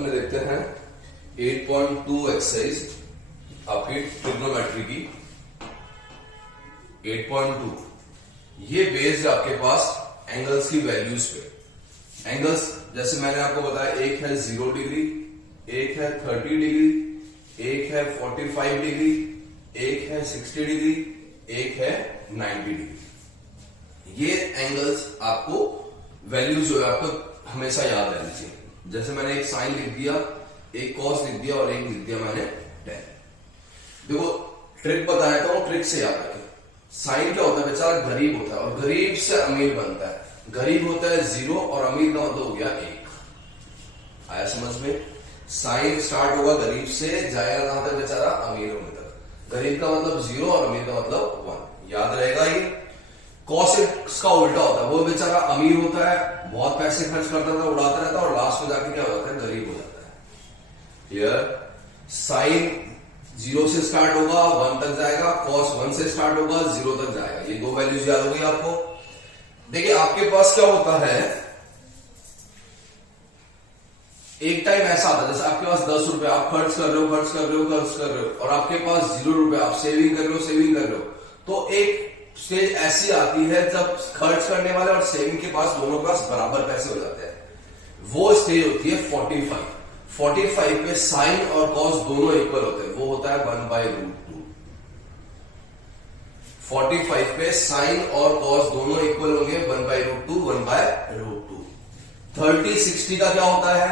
अपने देखते हैं 8.2 एक्सरसाइज आपकी ट्रिग्नोमेट्री की 8.2। ये बेस्ड आपके पास एंगल्स की वैल्यूज पे। एंगल्स जैसे मैंने आपको बताया, एक है 0 डिग्री, एक है 30 डिग्री, एक है 45 डिग्री, एक है 60 डिग्री, एक है 90 डिग्री। ये एंगल्स आपको वैल्यूज जो है आपको हमेशा याद रहनी चाहिए। जैसे मैंने एक साइन लिख दिया, एक कॉस लिख दिया और एक लिख दिया मैंने tan। देखो ट्रिक बताया था, वो ट्रिक से याद रखें। साइन क्या होता है, बेचारा गरीब होता है और गरीब से अमीर बनता है। गरीब होता है 0 और अमीर का मतलब हो गया 1। आया समझ में? साइन स्टार्ट होगा गरीब से, जाएगा कहां तक बेचारा, अमीर होने तक। गरीब का मतलब 0 और अमीर का मतलब 1। याद रहेगा ये। कॉस का उल्टा होता है, वो बेचारा अमीर होता है, बहुत पैसे खर्च करता रहता है, उड़ाता रहता है और लास्ट में जाके क्या हो जाता है, गरीब हो जाता है। क्लियर? साइन 0 से स्टार्ट होगा, 1 तक जाएगा। कॉस 1 से स्टार्ट होगा, 0 तक जाएगा। ये दो वैल्यूज याद हो गई आपको। देखिए आपके पास क्या होता है, एक टाइम ऐसा आता है जैसे आपके पास 10 रुपए आप खर्च कर रहे हो और आपके पास 0 रुपए आप सेविंग कर रहे हो। तो एक स्टेज ऐसी आती है जब खर्च करने वाले और सेविंग के पास दोनों के पास बराबर पैसे हो जाते हैं। वो स्टेज होती है 45। 45 पे साइन और कॉस दोनों इक्वल होते हैं, वो होता है 1/√2। 45 पे साइन और कॉस दोनों इक्वल होंगे, 1/√2, 1/√2। 30/60 का क्या होता है,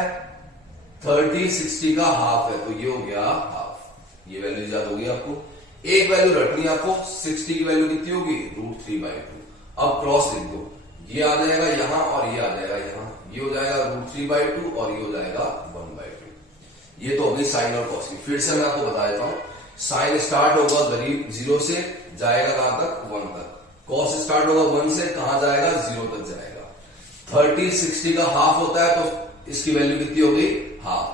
30/60 का हाफ है, तो ये हो गया हाफ। ये वैल्यू याद होगी आपको। एक वैल्यू रखनी है आपको, 60 की वैल्यू कितनी होगी, √3/2। अब क्रॉस लिख दो, ये आ जाएगा यहां और ये आ जाएगा यहां। ये हो जाएगा √3/2 और ये हो जाएगा 1/2। ये तो होगी साइन और कॉस की। फिर से मैं आपको बता देता हूं, साइन स्टार्ट होगा गरीब 0 से, जाएगा कहां तक, 1 तक। कॉस स्टार्ट होगा 1 से, कहां जाएगा, 0 तक जाएगा। 30/60 का हाफ होता है, तो इसकी वैल्यू कितनी हो गई, हाफ।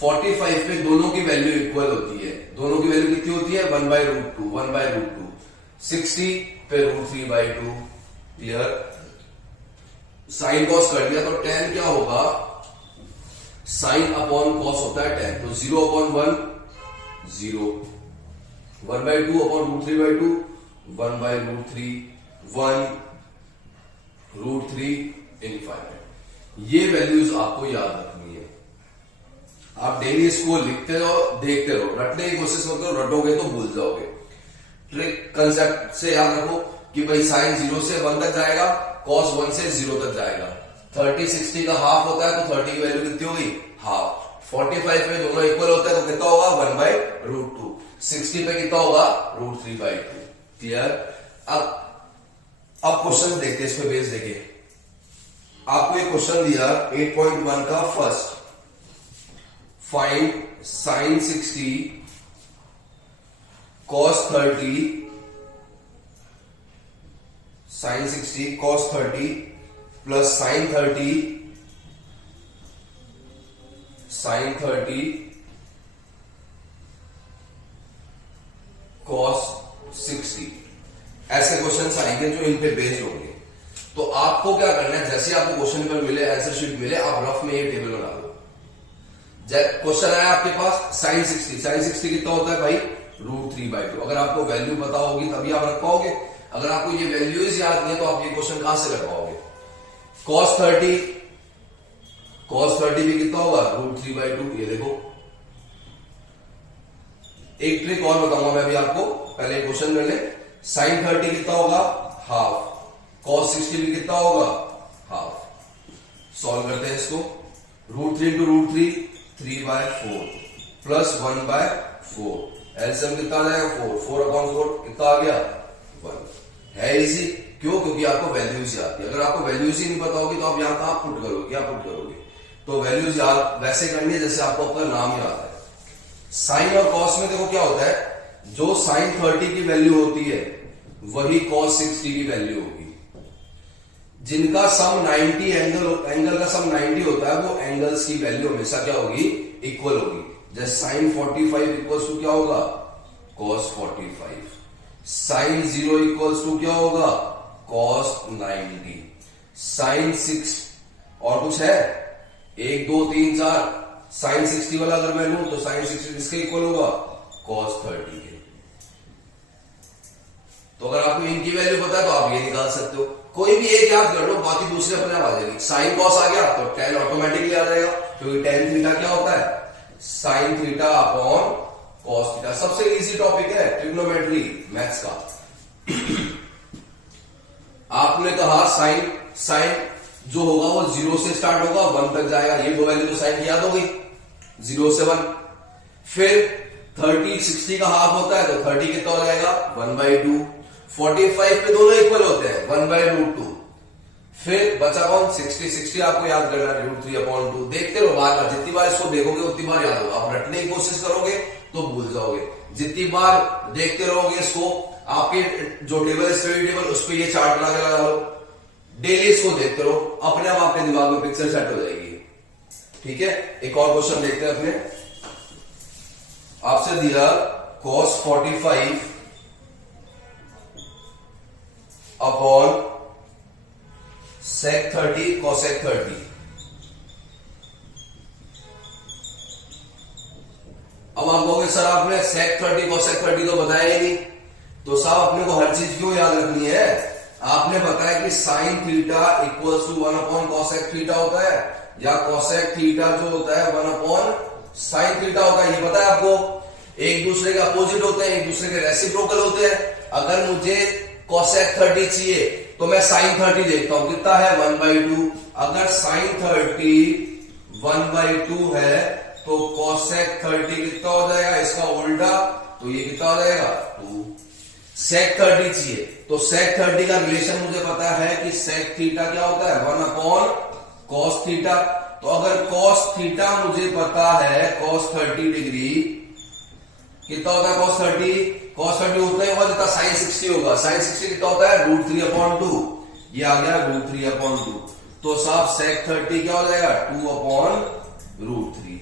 45 पे दोनों की वैल्यू इक्वल होती है, दोनों की वैल्यू कितनी होती है, 1/√2। 60 पे √3/2। क्लियर? साइन कॉस कर दिया तो tan क्या होगा, साइन अपॉन कॉस होता है tan, तो 0/1 0, 1/2 अपॉन √3/2 1/√3, 1 √3 इनफाइनाइट। ये वैल्यूज आपको याद रखनी है। आप डेली इसको लिखते रहो, देखते रहो, रटने की कोशिश मत करो, रटोगे तो भूल जाओगे। ट्रिक कंसेप्ट से याद रखो कि भाई साइन 0 से 1 तक जाएगा, कॉस 1 से 0 तक जाएगा। 30/60 का हाफ होता है, तो 30 की वैल्यू कितनी होगी, हाफ। 45 में दोनों इक्वल होते हैं, तो कितना होगा, 1/√2। 60 पे कितना होगा, √3/2। क्लियर? अब क्वेश्चन देखते हैं, इस पे बेस देखिए। आपको एक क्वेश्चन दिया 8.1 का first, find sin 60 cos 30 sin 60 cos 30 plus sin 30 sin 30 cos 60। ऐसे क्वेश्चंस आएंगे जो इन पे बेस्ड होंगे। तो आपको क्या करना है, जैसे आपको क्वेश्चन पेपर मिले, आंसर शीट मिले, आप रफ में ये टेबल बना लो। क्वेश्चन आया आपके पास sin 60 कितना होता है भाई, √3/2। अगर आपको वैल्यू पता होगी तभी आप रख पाओगे। अगर आपको ये वैल्यूज याद नहीं है तो आप ये क्वेश्चन कहां से कर पाओगे। cos 30 भी कितना होगा, √3/2। ये देखो, एक ट्रिक और बताऊंगा मैं अभी आपको, पहले क्वेश्चन कर ले। sin 30 कितना होगा, हाफ। cos 60 भी कितना होगा, हाफ। सॉल्व करते हैं इसको। √3 × √3 3/4 प्लस 1/4। एलसीएम कितना आ जाएगा, 4। 4/4 कितना आ गया, 1। है इजी, क्यों, क्योंकि आपको वैल्यूज याद है। अगर आपको वैल्यूज ही नहीं पता होगी तो आप यहां कहां पुट करोगे, क्या पुट करोगे। तो वैल्यूज याद वैसे करनी है जैसे आपको अपना नाम याद है। साइन और कॉस में देखो क्या होता है, जो साइन 30 की वैल्यू होती है वही कॉस 60 की वैल्यू होगी। जिनका सम 90 एंगल का सम 90 होता है, वो एंगल्स की वैल्यू हमेशा क्या होगी, इक्वल होगी। जैसे साइन 45 इक्वल्स टू क्या होगा, cos 45। साइन 0 इक्वल्स टू क्या होगा, cos 90। साइन 6 और कुछ है, 1 2 3 4 साइन 60 वाला अगर मैं लूं तो साइन 60 इसके इक्वल होगा कॉस 30 के। तो अगर आपको इनकी वैल्यू पता है तो आप ये निकाल सकते हो, कोई भी एक याद कर लो, बाकी दूसरे अपने आप आ जाएगी। साइन कॉस आ गया तो टेन ऑटोमेटिकली आ जाएगा, क्योंकि टेन थीटा क्या होता है, sine theta upon cos theta. सबसे इजी टॉपिक है ट्रिग्नोमेट्री मैथ्स का। आपने कहा साइन जो होगा वो 0 से स्टार्ट होगा, 1 तक जाएगा। ये दो वैल्यू तो साइन की याद हो गई, 0 से 1। फिर 30 60 का हाफ होता है तो 30 कितना हो जाएगा 1/2। 45 पे दोनों इक्वल होते हैं 1/√2। फिर बचा कौन 60 आपको याद करना है √3/2। देखते रहो, बार जितनी बार इसको देखोगे उतनी बार याद होगा। आप रटने की कोशिश करोगे तो भूल जाओगे। जितनी बार देखते रहोगे इसको, आपके जो टेबल है स्टडी टेबल, उस पर ये चार्ट बना के लगा लो, डेली इसको देखते रहो, अपने आप आपके दिमाग में पिक्चर सेट हो जाएगी। ठीक है, एक और क्वेश्चन देखते हैं अपने। आपसे दिया cos 45 अपॉन sec 30 cosec 30। अब आप कहोगे सर आपने sec 30 cosec 30 तो बताया ही नहीं, तो साहब अपने को हर चीज क्यों याद रखनी है। आपने बताया कि sine theta equals to 1 upon cosec theta होता है, या कॉसेक थीटा जो होता है 1 अपॉन साइन थीटा होता है, ये पता है आपको। एक दूसरे के अपोजिट होते हैं, एक दूसरे के रेसिप्रोकल होते हैं। अगर मुझे कॉसेक 30 चाहिए तो मैं साइन 30 देखता हूं, कितना है 1/2। अगर साइन 30 1/2 है तो कॉसेक 30 कितना हो जाएगा, इसका उल्टा, तो ये कितना हो जाएगा 2। सेक 30 चाहिए तो सेक 30 का रिलेशन मुझे पता है कि सेक थीटा क्या होता है 1 अपॉन कॉस थीटा। तो अगर कॉस थीटा मुझे पता है cos 30 डिग्री कितना होता है cos 30 होता है जितना साइन 60 होगा। साइन 60 कितना होता है √3/2, ये आ गया √3/2। तो साहब सेक 30 क्या हो जाएगा 2/√3।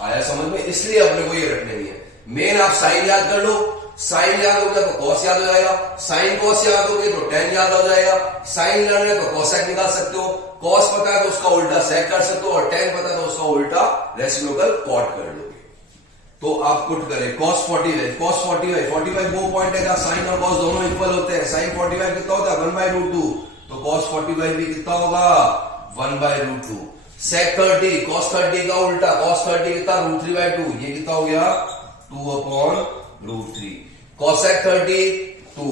आया समझ में, इसलिए अपने को ये रखने नहीं है। मेन आप साइन याद कर लो, साइन याद हो गया तो कॉस याद हो जाएगा, साइन कॉस याद हो गया तो टेन याद हो जाएगा। साइन लर्न है तो कॉसेक निकाल सकते हो, कॉस पता है तो उसका उल्टा सेक कर सकते हो, और टेन पता है तो उसका उल्टा रेसिप्रोकल कॉट कर लोगे। तो आप पुट करें cos 45 वो पॉइंट है जहां साइन और कॉस दोनों इक्वल होते हैं। साइन 45 कितना होता है 1/√2, तो cos 45 भी कितना होगा 1/√2। सेक 30 cos 30 का उल्टा, cos 30 कितना √3/2, ये कितना हो गया 2/√3। cosec 30 2।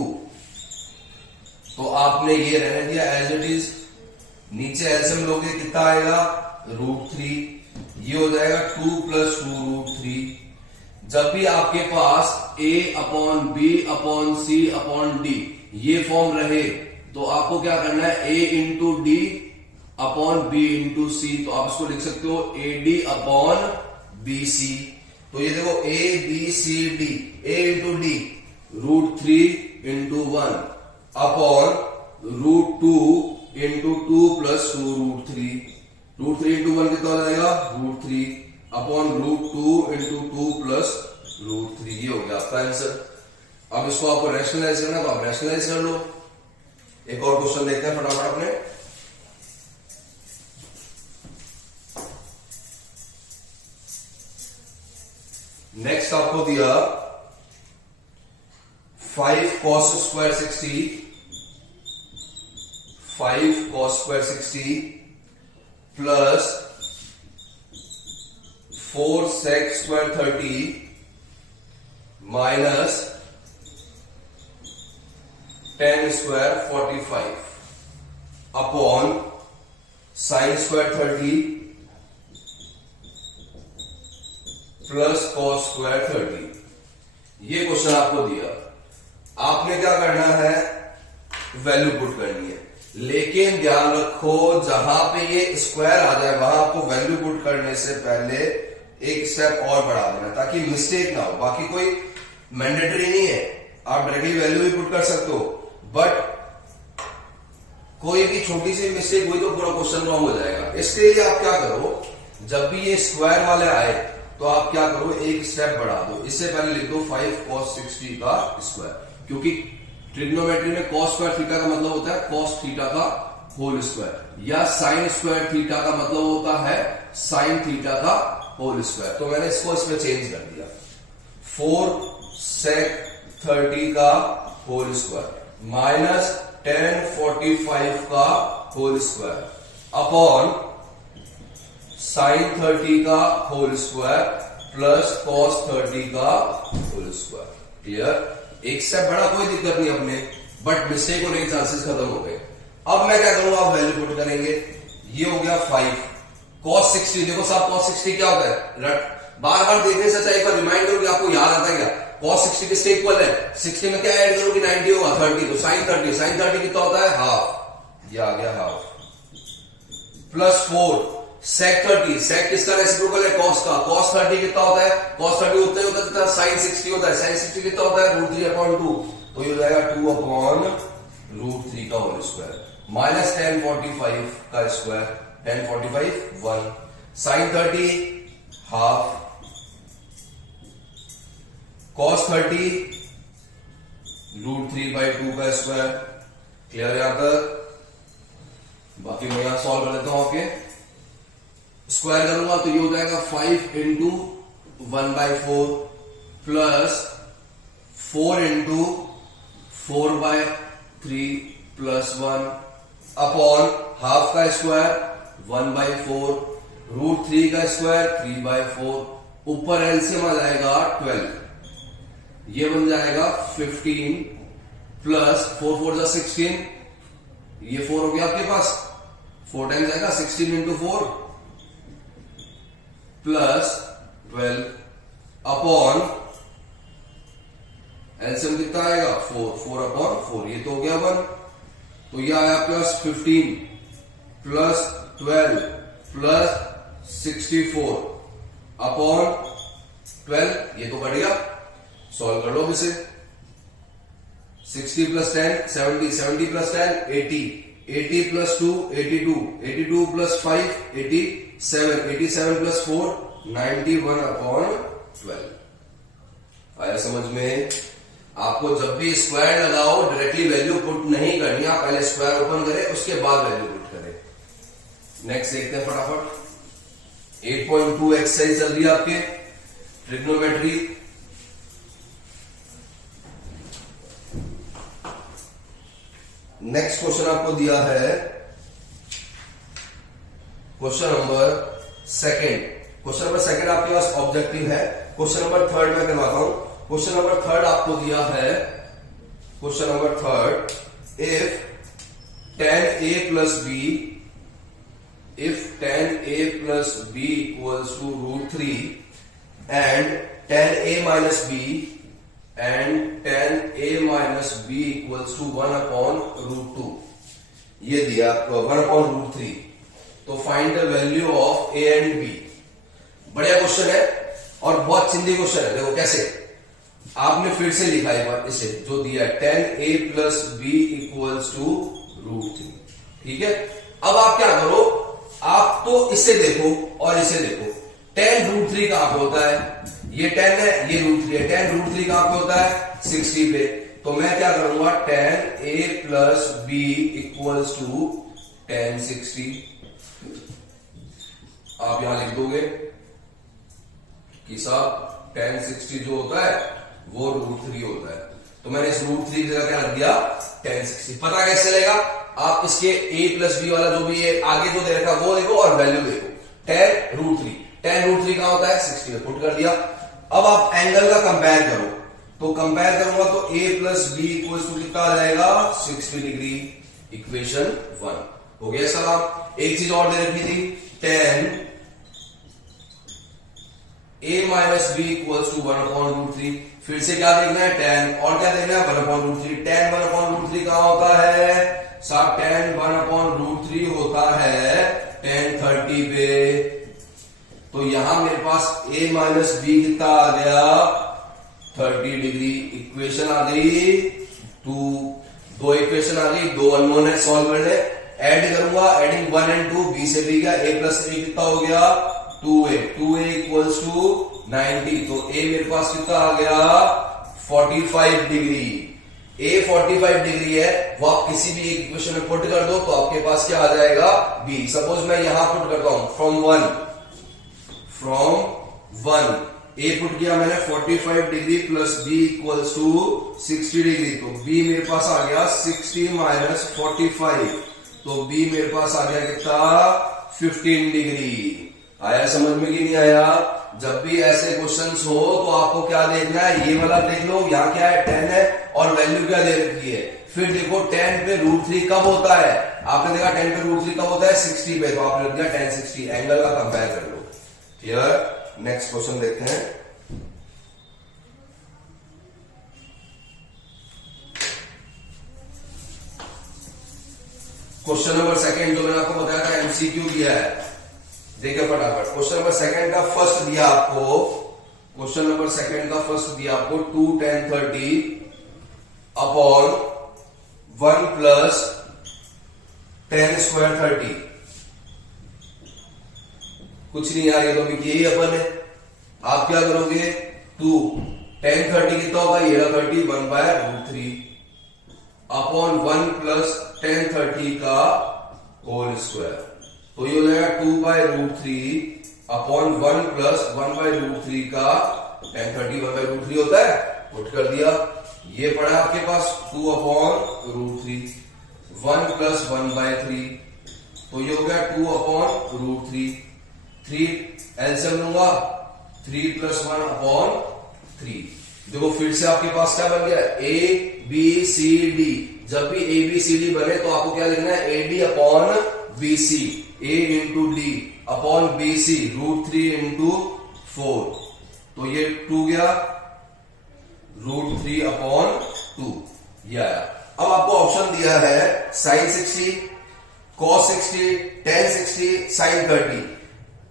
तो आपने ये रहने दिया एज इट इज। नीचे एलसीएम लोगे कितना आएगा √3, ये हो जाएगा 2 + 2√3। जब भी आपके पास a/b/c/d ये फॉर्म रहे तो आपको क्या करना है a/d/b/c। तो आप इसको लिख सकते हो AD/BC। तो ये देखो ABCD, A/D √3/1 अपॉन √2 × 2 + 2√3। √3/1 कितना हो जाएगा √3 अपॉन √2 × 2 + √3। ये हो गया आपका आंसर। अब इसको आपको रैशनलाइज करना, तो आप रैशनलाइज कर लो। एक और क्वेश्चन देखते हैं फटाफट अपने। नेक्स्ट आपको दिया 5 cos square 60 plus 4 sec square 30 minus 10 square 45 upon sin square 30 plus cos square 30। ये क्वेश्चन आपको दिया, आपने क्या करना है वैल्यू पुट करनी है। लेकिन ध्यान रखो जहां पे ये स्क्वायर आ जाए वहां आपको वैल्यू पुट करने से पहले एक स्टेप और बढ़ा देना ताकि मिस्टेक ना हो। बाकी कोई मैंडेटरी नहीं है, आप डायरेक्टली वैल्यू भी पुट कर सकते हो, बट कोई भी छोटी सी मिस्टेक हुई तो पूरा क्वेश्चन रॉन्ग हो जाएगा। इसके लिए आप क्या करो, जब भी ये स्क्वायर वाले आए तो आप क्या करो एक स्टेप बढ़ा दो। इससे पहले लिख दो 5 cos 60 का स्क्वायर, क्योंकि ट्रिग्नोमेट्री में cos स्क्वायर थीटा का मतलब होता है cos थीटा का होल स्क्वायर, या साइन स्क्वायर थीटा का मतलब होता है साइन थीटा का होल स्क्वायर। तो मैंने इसको इसमें चेंज कर दिया, 4 sec 30 का होल स्क्वायर माइनस 10 45 का होल स्क्वायर अपॉन sin 30 का होल स्क्वायर प्लस cos 30 का होल स्क्वायर। क्लियर? एक से बड़ा कोई दिक्कत नहीं अपने, बट मिस्टेक होने के चांसेस खत्म हो गए। अब मैं क्या करूंगा, आप वैल्यू पुट करेंगे। ये हो गया 5 cos 60। देखो साहब cos 60 क्या होता है, बार बार देखने से अच्छा एक बार रिमाइंड करो कि आपको याद आता है क्या। cos 60 किसके इक्वल है, 60 में क्या ऐड करोगे 90 होगा 30, तो sin 30 कितना होता है हाफ, ये आ गया हाफ प्लस 4 sec 30, sec किसका रेसिप्रोकल है cos का, cos 30 कितना होता है, cos 30 उतना ही होता है sin 60 होता है, sin 60 कितना होता है √3/2, तो ये हो जाएगा 2/√3 का होल स्क्वायर माइनस 10 45 का स्क्वायर, 10 45 1 sin 30 हाफ cos 30 √3/2 का स्क्वायर। क्लियर यहां तक? बाकी मैं यहां सॉल्व कर देता हूं, आपके स्क्वायर करूंगा तो ये हो जाएगा 5 into 1/4 plus 4 into 4/3 plus 1 upon half का स्क्वायर 1/4 √3 का स्क्वायर 3/4, ऊपर एलसीएम आ जाएगा 12, ये बन जाएगा 15 प्लस 4 4 जा 16, ये 4 हो गया आपके पास, 4 टाइम्स आएगा 16 इंटू 4 प्लस 12 अपॉन एलसीएम कितना आएगा 4 4 अपॉन 4, ये तो हो गया 1, तो ये आया आपके पास 15 प्लस 12 प्लस 64 अपॉन 12, ये तो बढ़िया, सॉल्व कर लो इसे। 60 plus 10 70, 70 plus 10 80, 80 plus 2 82, 82 plus 5 87, 87 plus 4 91 upon 12। आया समझ में? आपको जब भी स्क्वायर लगाओ डायरेक्टली वैल्यू पुट नहीं करनी, आप पहले स्क्वायर ओपन करें उसके बाद वैल्यू पुट करें। नेक्स्ट देखते हैं फटाफट। 8.2 एक्सरसाइज चल रही है आपके ट्रिग्नोमेट्री। नेक्स्ट क्वेश्चन आपको दिया है question number second. Question number second आपके पास ऑब्जेक्टिव है। क्वेश्चन नंबर थर्ड मैं करवाता हूं। क्वेश्चन नंबर थर्ड आपको दिया है, question number third, if tan a plus b, if tan a plus b equals to √3 and tan a minus b and tan a minus b equals to 1 upon √2, ये दिया 1 upon √3, तो find the value of a and b। बढ़िया question है और बहुत चिंदी question है। देखो कैसे, आपने फिर से लिखा एक बार इसे जो दिया है tan a plus b equals to √3, ठीक है। अब आप क्या करो, आप तो इसे देखो और इसे देखो, tan √3 कहां पे होता है, ये 10 है ये √3 है, tan √3 कहां पे होता है 60 पे, तो मैं क्या करूंगा tan a plus b equals to tan 60, आप यहां लिख दोगे कि साहब tan 60 जो होता है वो √3 होता है, तो मैंने इस √3 की जगह क्या रख दिया tan 60। पता कैसे चलेगा, आप इसके a प्लस बी वाला जो भी है आगे जो दे रखा वो देखो और वैल्यू देखो, tan √3, tan √3 कहां होता है 60 में, पुट कर दिया। अब आप एंगल का कंपेयर करो, तो कंपेयर करूंगा तो a plus B equal to कितना आ जाएगा 60 डिग्री, इक्वेशन 1 हो गया सवाल। एक चीज और दे रखी थी, tan a minus B equals to 1 upon √3, फिर से क्या देखना है tan, और क्या देखना है 1 अपॉन √3। tan 1 अपॉन √3 कहां होता है साहब, tan 1 अपॉन √3 होता है tan 30 पे, तो यहां मेरे पास a माइनस बी कितना आ गया 30 डिग्री, इक्वेशन आ गई 2, दो इक्वेशन आ गई, दो अननोन है सॉल्व करने, ऐड करूंगा, एडिंग 1 एंड 2, b से b गया, a प्लस a कितना हो गया 2a इक्वल्स टू 90, तो a मेरे पास कितना आ गया 45 डिग्री, a 45 डिग्री है, वो आप किसी भी एक इक्वेशन में पुट कर दो तो आपके पास क्या आ जाएगा b। सपोज मैं यहां पुट करता हूं फ्रॉम 1 ए पुट किया मैंने 45 degree plus B equals to 60 degree, तो बी मेरे पास आ गया 60 माइनस 45, तो बी मेरे पास आ गया कितना 15 डिग्री। आया समझ में कि नहीं आया? जब भी ऐसे क्वेश्चंस हो तो आपको क्या देखना है, ये वाला देख लो, यहाँ क्या है 10 है और वैल्यू क्या दे रखी है। फिर देखो 10 पे √3 कब होता है, आपने देखा 10 पे √3 कब होता है 60 पे, तो आपने लिख दिया 10 60, एंगल का कंपेयर कर लो। क्लियर? नेक्स्ट क्वेश्चन देखते हैं। क्वेश्चन नंबर सेकंड जो मैंने आपको बताया था एमसीक्यू दिया है, देखिए फटाफट। क्वेश्चन नंबर सेकंड का फर्स्ट दिया आपको, क्वेश्चन नंबर सेकंड का फर्स्ट दिया आपको 2 10 30 अपॉन 1 प्लस 10 स्क्वायर 30। कुछ नहीं यार, ये तो अभी यही अपन है। आप क्या करोगे, 2 10 30 कितना होगा, ये 30 1/√3 अपॉन 1 प्लस 10 30 का होल स्क्वायर, तो ये हो जाएगा 2/√3 अपॉन 1 प्लस 1/√3 का 10 30 1/√3 होता है, पुट कर दिया। ये पड़ा आपके पास 2 अपॉन √3, 1 प्लस 1/3, तो ये हो गया 2 अपॉन √3, 3 एलसीएम लूंगा, 3 प्लस 1 अपॉन 3। देखो फिर से आपके पास क्या बन गया, ए बी सी डी। जब भी ए बी सी डी बने तो आपको क्या लिखना है, A D upon B C, A into D upon B C, √3 into 4, तो ये 2 गया, √3 अपॉन 2 ये आया। अब आपको ऑप्शन दिया है sin 60, cos 60, tan 60, sin 30।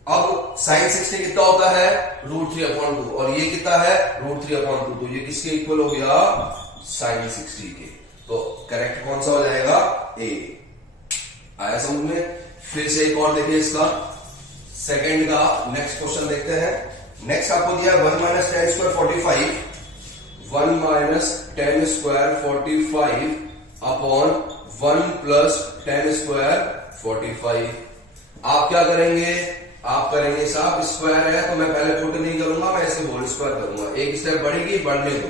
अब sin 60 कितना होता है, √3 अपॉन 2, और ये कितना है √3 अपॉन 2, तो ये किसके इक्वल हो गया, sin 60 के। तो करेक्ट कौन सा हो जाएगा, ए। आया समझ में? फिर से एक और देखिए इसका सेकंड का नेक्स्ट क्वेश्चन देखते हैं। नेक्स्ट आपको दिया 1 minus 10 square 45, 1 minus 10 square 45 upon 1 plus 10 square 45। आप क्या करेंगे, आप करेंगे साहब स्क्वायर है तो मैं पहले पुट नहीं करूंगा, मैं इसे होल स्क्वायर करूंगा, एक स्टेप बढ़ेगी, बढ़ने दो।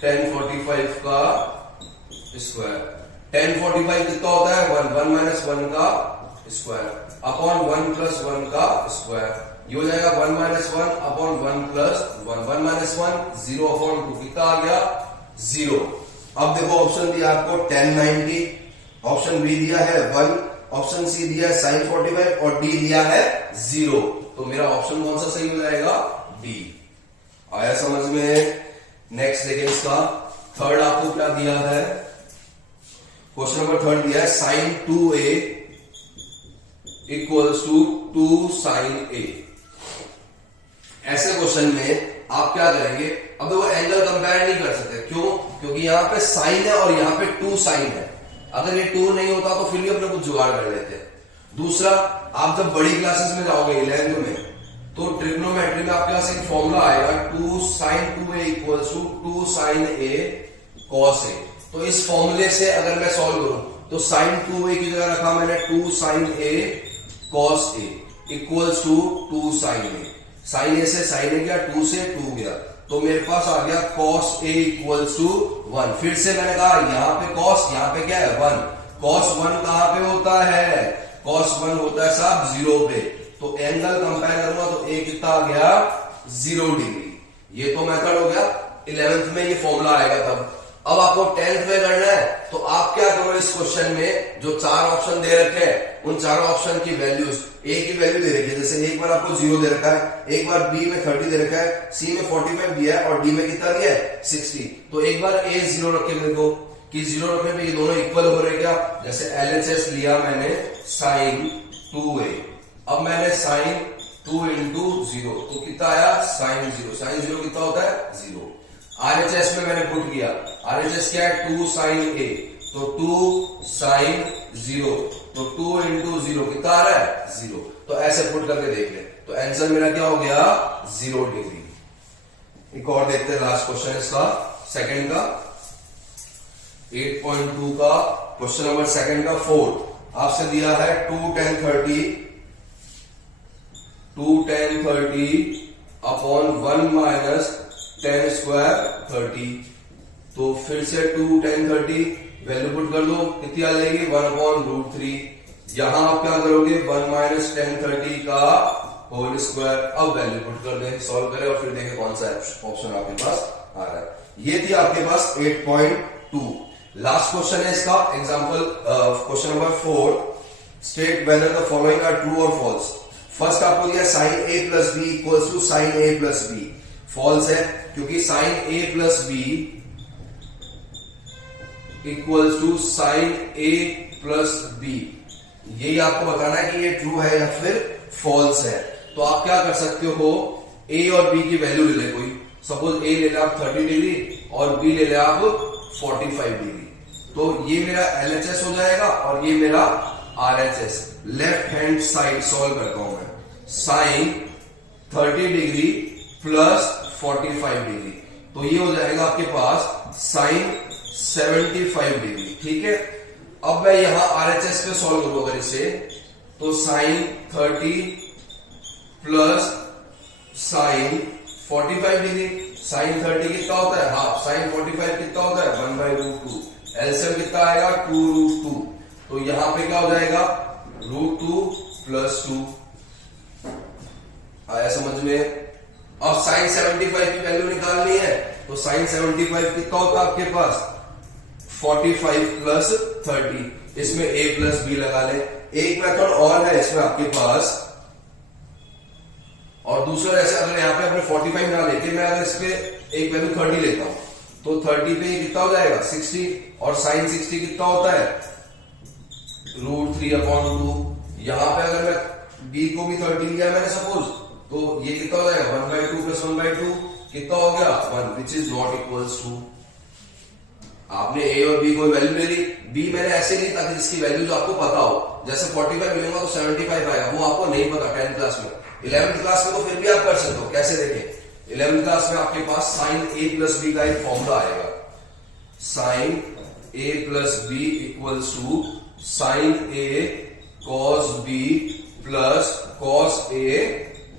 10 45 का स्क्वायर, 10 45 कितना होता है 1, 1 माइनस 1 का स्क्वायर अपॉन 1 प्लस 1 का स्क्वायर, ये हो जाएगा 1 minus 1 upon 1 plus 1, 1 minus 1 0 upon 2, कितना आ गया 0। अब देखो ऑप्शन दिया आपको 10 90, ऑप्शन बी दिया है 1, ऑप्शन सी दिया है sin 45 और डी दिया है 0, तो मेरा ऑप्शन कौन सा सही हो जाएगा, डी। आया समझ में? नेक्स्ट देखिए इसका थर्ड आपको क्या दिया है, क्वेश्चन नंबर थर्ड दिया है sin 2a equals to 2 sin a। ऐसे क्वेश्चन में आप क्या करेंगे, अब देखो एंगल कंपेयर नहीं कर सकते, क्यों, क्योंकि यहां पे साइन है और यहां पे 2 sin है। अगर ये 2 नहीं होता तो फिर भी अपने कुछ जुगाड़ कर लेते हैं। दूसरा, आप जब बड़ी क्लासेस में जाओगे 11th में, तो ट्रिग्नोमेट्री में आपके पास एक फॉर्मूला आएगा 2 sin 2a equals to 2 sin a cos a। तो इस फॉर्मूले से अगर मैं सॉल्व करूं तो sin 2a की जगह रखा मैंने 2 sin a cos a equals to 2 sin a। sin a से sin a गया, 2 से 2 गया, तो मेरे पास आ गया cos a इक्वल्स टू 1। फिर से मैंने कहा यहां पे cos, यहां पे क्या है 1, cos 1 कहां पे होता है, cos 1 होता है साहब 0 पे, तो एंगल कंपेयर करूंगा तो a कितना आ गया 0 डिग्री। ये तो मेथड हो गया, 11th में ये फॉर्मूला आएगा तब। अब आपको 10th में करना है, तो आप क्या करो, इस क्वेश्चन में जो 4 ऑप्शन दे रखे हैं उन चारों ऑप्शन की वैल्यूज, ए की वैल्यू दे रखी है, जैसे एक बार आपको 0 दे रखा है, एक बार बी में 30 दे रखा है, सी में 45 दिया है और डी में कितना दिया है 60। तो एक बार ए 0 रखे मेरे को कि 0 रखने पे ये दोनों इक्वल हो रहे क्या, जैसे LHS लिया मैंने sin 2a, अब मैंने sin 2 इंटू 0, तो कितना आया sin 0, sin 0 कितना होता है 0। RHS में मैंने पुट किया, RHS क्या है 2 sin a, तो 2 sin 0, तो 2 इंटू 0 कितना आ रहा है 0। तो ऐसे पुट करके देख ले, तो आंसर मेरा क्या हो गया 0 डिग्री। एक और देखते हैं लास्ट क्वेश्चन इसका सेकंड का 8.2 का क्वेश्चन नंबर सेकंड का 4 आपसे दिया है 2 10 30 2 tan 30 upon 1 minus tan square 30। तो फिर से 2 tan 30 वैल्यू पुट कर दो, कितनी आ जाएगी 1 अपॉन रूट 3। यहां आप क्या करोगे 1 माइनस tan 30 का होल स्क्वायर। अब वैल्यू पुट कर दें, सॉल्व करें और फिर देखें कौन सा ऑप्शन आपके पास आ रहा है। ये थी आपके पास 8.2। लास्ट क्वेश्चन है इसका example, question number 4। State whether the following are true और फॉल्स। फर्स्ट आपको दिया sine a plus B equals to sine a plus B. False है क्योंकि sine a plus B equals to sine a plus B. यही आपको बताना है कि ये ट्रू है या फिर फॉल्स है। तो आप क्या कर सकते हो, a और b की वैल्यू ले ले कोई, सपोज a ले ले आप 30 डिग्री और b ले ले आप 45 डिग्री। तो ये मेरा LHS हो जाएगा और ये मेरा RHS। Left hand side solve करता हूं मैं, साइन 30 डिग्री प्लस 45 डिग्री, तो ये हो जाएगा आपके पास साइन 75 डिग्री। ठीक है, अब मैं यहां RHS पे सॉल्व करूं अगर इसे, तो sine 30 plus sine 45 degree. Sine 30 कितना होता है हाफ, साइन 45 कितना होता है 1/√2। एलसीएम कितना आएगा 2√2। तो यहां पे क्या हो जाएगा √2 प्लस 2। आया समझ में। अब साइन 75 की वैल्यू निकालनी है, तो साइन 75 कितना होता है आपके पास 45 प्लस 30। इसमें a प्लस b लगा ले। एक मेथड और है इसमें आपके पास, और दूसरा ऐसे अगर यहाँ पे अपने 45 ना लेके मैं अगर इस पे एक वैल्यू 30 लेता हूं, तो 30 पे कितना हो जाएगा 60, और साइन 60 कितना होता है √3/2। यहां पे अगर मैं b को भी 30 लिया मैंने सपोज, तो ये कितना हो जाएगा 1/2 प्लस 1/2 कितना हो गया 1, which is not equals to. आपने a और b को वैल्यू ले ली, b मैंने ऐसे ली ताकि जिसकी वैल्यू जो आपको पता हो, जैसे 45 मिलेगा तो 75 आएगा, वो आपको नहीं पता 10th क्लास में। 11th क्लास में तो फिर भी आप कर सकते हो, कैसे देखें 11th क्लास में आपके पास साइन a प्लस बी का एक फॉर्मूला आएगा, sine a plus B equals to sine a cos b plus cos a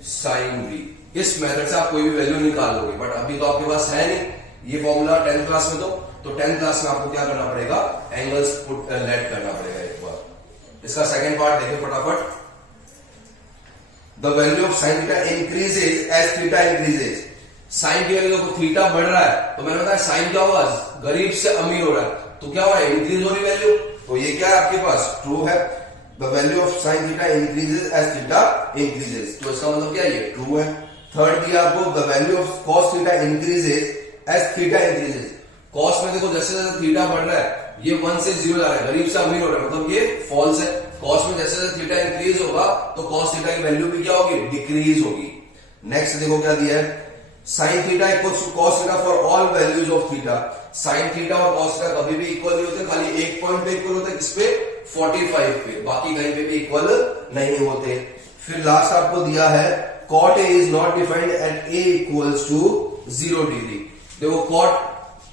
sine b। इस मेथड से आप कोई भी वैल्यू निकाल लोगे, बट अभी तो आपके पास है नहीं ये फॉर्मूला 10th क्लास में। तो 10th क्लास में आपको क्या करना पड़ेगा, एंगल्स लेट करना पड़ेगा एक बार। इसका सेकंड पार्ट देखें फटाफट। The value of sine theta increases as theta increases. Sine की वैल्यू देखो थीटा बढ़ रहा है, तो मैंने बताया साइन क्या होगा गरीब से अमीर हो रहा है, तो क्या हो रहा है इंक्रीज हो रही वैल्यू। तो ये क्या है आपके पास ट्रू है, the value of sine theta increases as theta increases. तो इसका मतलब क्या है ये ट्रू है। थर्ड दिया आपको the value of cos theta increases as theta increases. Cos में देखो जैसे जैसे थीटा बढ़ रहा है, ये 1 से 0 जा रहा है, गरीब से अमीर हो रहा है, मतलब ये फॉल्स है। कॉस में जैसे जैसे थीटा इंक्रीज होगा तो कॉस थीटा की वैल्यू भी क्या होगी डिक्रीज होगी। नेक्स्ट देखो क्या दिया है, sine theta equals to cos theta for all values of theta. Sine theta और कॉस थीटा कभी भी इक्वल नहीं होते, खाली एक पॉइंट पे इक्वल होते हैं, किस पे 45 पे, बाकी कहीं पे भी इक्वल नहीं होते। फिर लास्ट आपको दिया है cot a is not defined at a equals to 0 डिग्री। देखो cot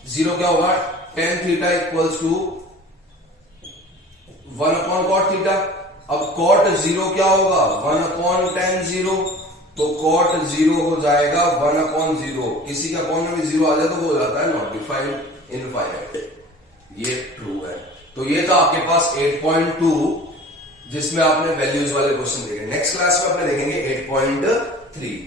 0 क्या होगा, tan theta equals to 1 upon cot theta. अब cot 0 क्या होगा 1 अपॉन tan 0, तो cot 0 हो जाएगा 1 अपॉन 0। किसी के अपॉन में भी 0 आ जाए तो वो हो जाता है नॉट डिफाइंड इनफाइनाइट। ये ट्रू है। तो ये था आपके पास 8.2 जिसमें आपने वैल्यूज वाले क्वेश्चन देखे। नेक्स्ट क्लास में अपने देखेंगे 8.3।